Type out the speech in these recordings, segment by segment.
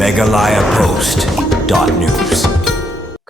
megalayapost.news.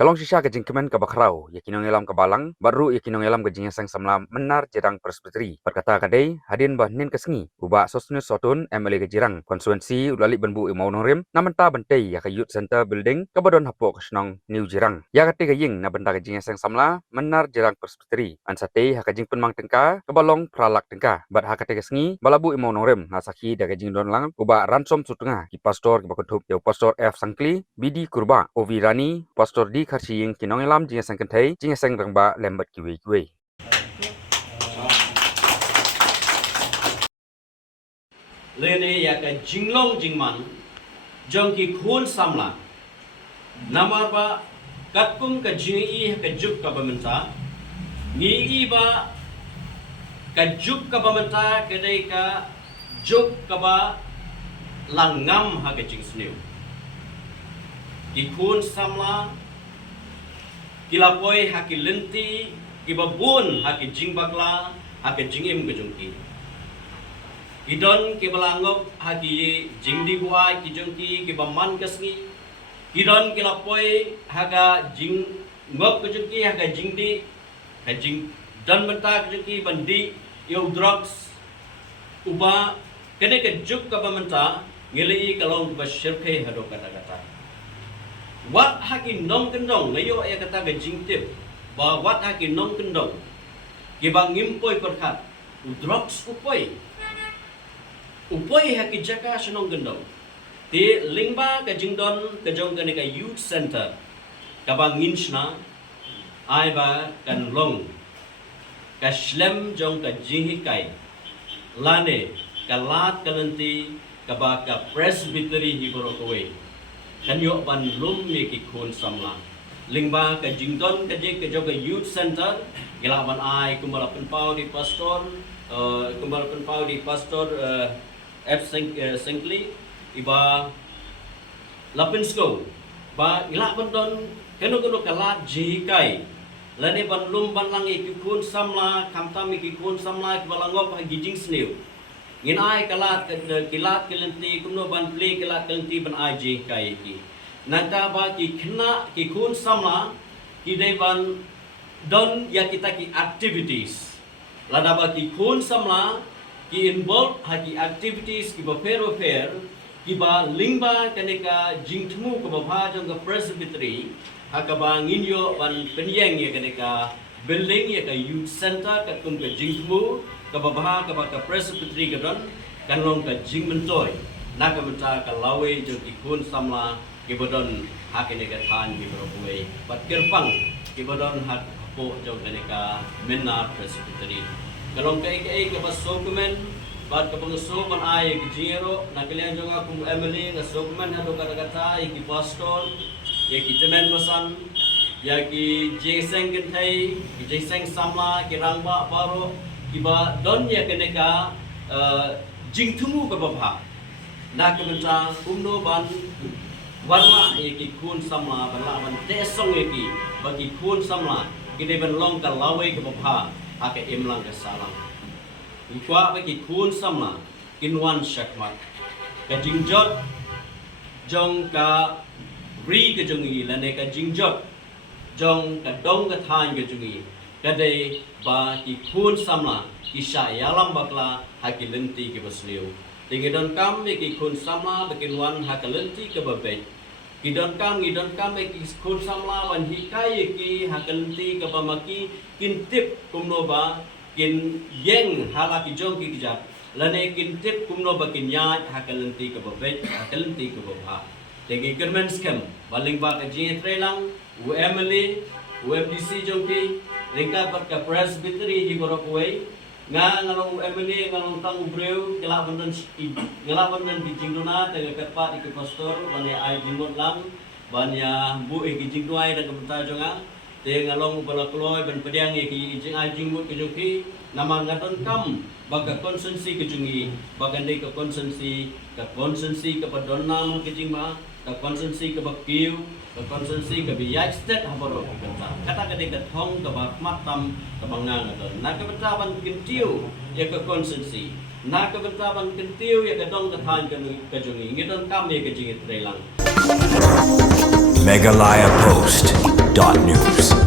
Kalong sisya kajing kemen ke bakrau, yakinong elam ke balang, baru yakinong elam kajing sang samla menar jirang presbyteri. Berkata kadai, hadin bah nin kesengi, ubah sosnus sotun MLA ke jirang, konsuensi ulali benbu imau norim, namenta bentai ya ke youth center building, kebadon hapok kesenong new jirang. Ya kati kajing na benda kajing sang samla menar jirang presbyteri. Ansate ha kajing penmang tengka, kebalong pralak tengka. Bat ha kati kesengi, balabu imau norim, nasaki da kajing don lang, ubah ransom sutengah, ki pastor ki bakutup, yau pastor F Sangkli, Bidi Kurba, Ovi Rani, pastor di Karsiying kinong elam jinga sang kentai jinga sang rangba lembat kiwe. Lene ya ka jinglong jingman jong ki khun samla namar ba katkum ka jingi ka juk ka bamenta ni ba ka juk ka bamenta kedai ka juk ka ba langam ha ka jing snew ki khun samla kilapoi ha ki lenti ki babun ha ki jing bakla ha ki jingim ka jungki Kidon ke balangop hagi jingdi buai ki jongki ke baman kasni kidon ke lapoi haga jing ngop ke jongki haga jingdi ha jing dan benta ke jongki bandi yo drugs uba kene ke juk ka bamenta ngeli kalong ba shirke hado kata-kata wat hagi nong kendong ngayo ya kata ke jingtip ba wat hagi nong kendong ke bang ngimpoi perkat drugs upoi Upoi haki jaka senong gendong. Ti lingba ka jingdon ka jong ka nika youth center. Kabang nginchna ai ba kan long. Ka shlem jong ka jihikai. Lane ka lat kalenti ka ba ka presbytery hiborokowe. Kanyo ban lum mi ki khun samla. Lingba ka jingdon ka jik ka jong ka youth center. Gilaban ai kumbala penpau di pastor F Singli iba lapinsko ba ila bandon keno kalat jikai lani banlum banlang ikikun samla kamtam ikikun samla kibalangop hagijing snew nginai kalat kilat kelenti kumno ban pli kilat kelenti ban ai jikai ki nanta ba ki khna kikun samla kidai ban don ya kita ki activities lada ba ki kun samla ki involve haki activities ki ba fair ki ba lingba kaneka jingtmu ko ba bhajong ka presbytery hakaba nginyo ban penyeng ya kaneka building ya ka youth center ka kum ka jingtmu ka ba ka presbytery ka don kanlong ka jingmentoy na ka menta ka lawe jo ki kun samla ki bodon hakene ka than ki brobuai bat kirpang ki bodon hak po jo kaneka menna presbytery Kalong kai ka basukumen bat ka pangusuman ay gijero nakalian jong aku Emily nga sukumen hado kata ki pastor ya ki temen basan ya ki jeseng kentai ki jeseng samla ki rangba baro ki ba don ya keneka jingtumu ka babha na ka benta kumno ban warna ya ki kun samla bala ban desong ya ki bagi kun samla ki de ban long ka lawe ka babha ake imlang ke salang. Ikwa bagi kun samla kinwan syakmat. Ka jingjot jong ka ri ke jongi lane ka jingjot jong ka dong ka than ke jongi. Kadai ba ki kun samla kisah yalam bakla haki lenti ke basliu. Tingidon kam ki kun samla bakinwan hakalenti ke babek. Ngidon kam ki kun samla wan hikai ki hakalenti ke pamaki kintip kumno ba kin yeng halaki jong ki kijap lane kintip kumno ba kin yat hakalenti ke babet hakalenti ke babha tegi kermen scam baling ba ka jing trelang u Emily u FDC jong ki ringkat bat ka presbytery hi gorokwe ngalong Emily ngalong tang ubreu ngelaban dan kijing dona tega kerpat ikut pastor bani ai jimot lang banya bu kijing duai dan kebenta jonga te ngalong bala kloy ban pediang ki kijing ai jimot kejuki nama ngaton kam baga konsensi kejungi bagandai ke konsensi ke padonam kijing ma ke konsensi ke bakiu ke konsensi ke biyak state haboro kebenta kata kadai ke thong ke bak matam ke bangang ngaton na kebenta ban kintiu ya ke konsensi Na kabantaban kentiu ya kadong katahan kajungi. Ngiton kami kajingit relang. Meghalaya Post.news.